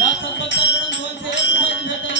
या संपर्काकडून दोनशे एक रुपयाची भेट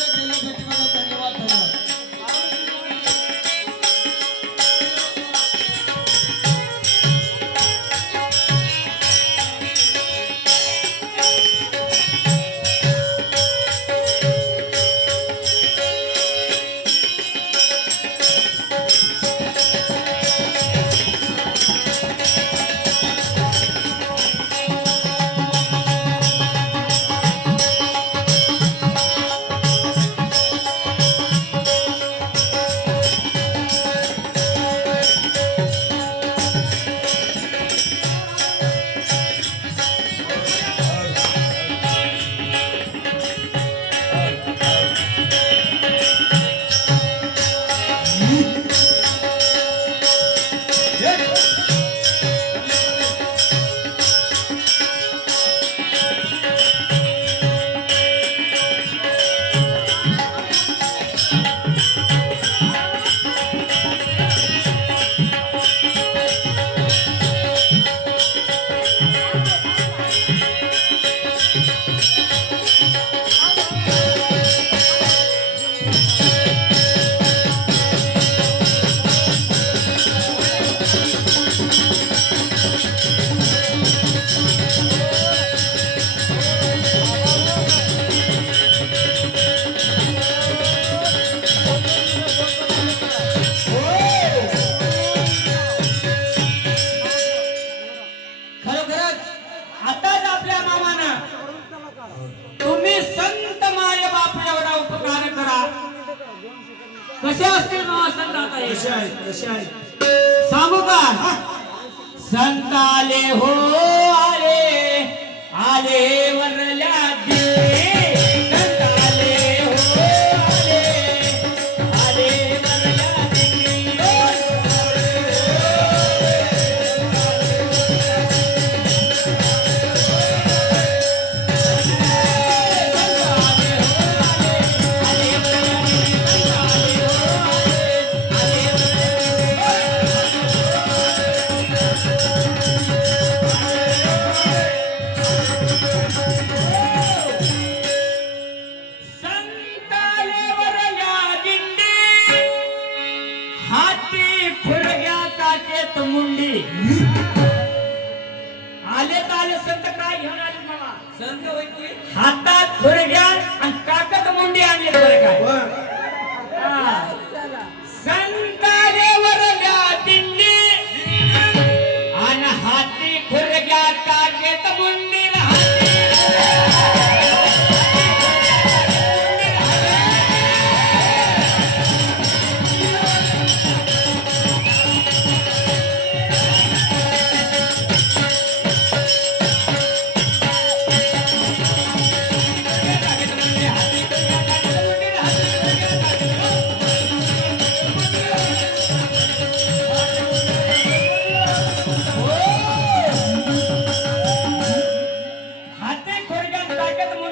कसे असतील मामा संत आता हे? कसे आहेत? कसे आहेत? सांगू का? संत आले हो आले. आले वरल्या हाती खुरग्या काकेत मुंडी. आले तर आले संत काय घेऊन आले मला संत होती हातात खुरग्या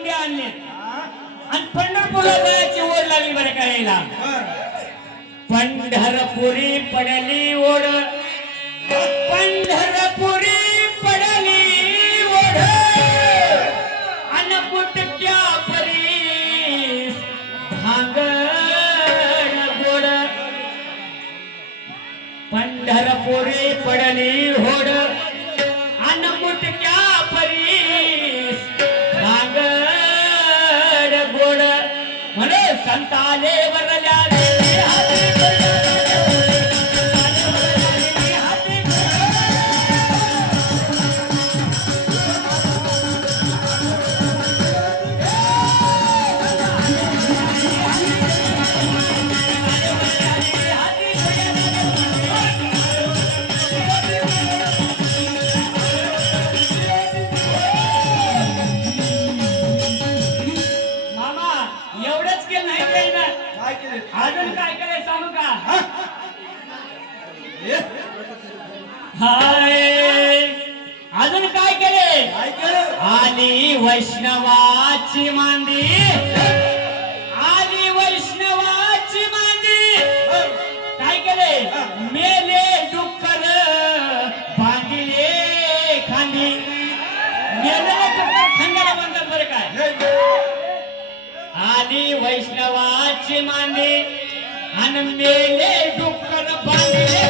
रुपये आणले. आणि पंढरपूरला जायची ओढ लागली बरं करायला. पंढरपुरी पडली ओढ. पंढरपुरी पडली ओढ. अन बुटक्या परी धांगड गोड. पंढरपुरी पडली होड अन मुटक्या म्हणे संताले हाय. अजून काय केले? आली वैष्णवाची मांदी आली वैष्णवाची मांदी. काय केले? मेले डुक्कर बांधिले खांदी. डुक्कर खांद्याला बांधतात बरं काय. आली वैष्णवाची मांदी आणि मेले डुक्कर बांधिले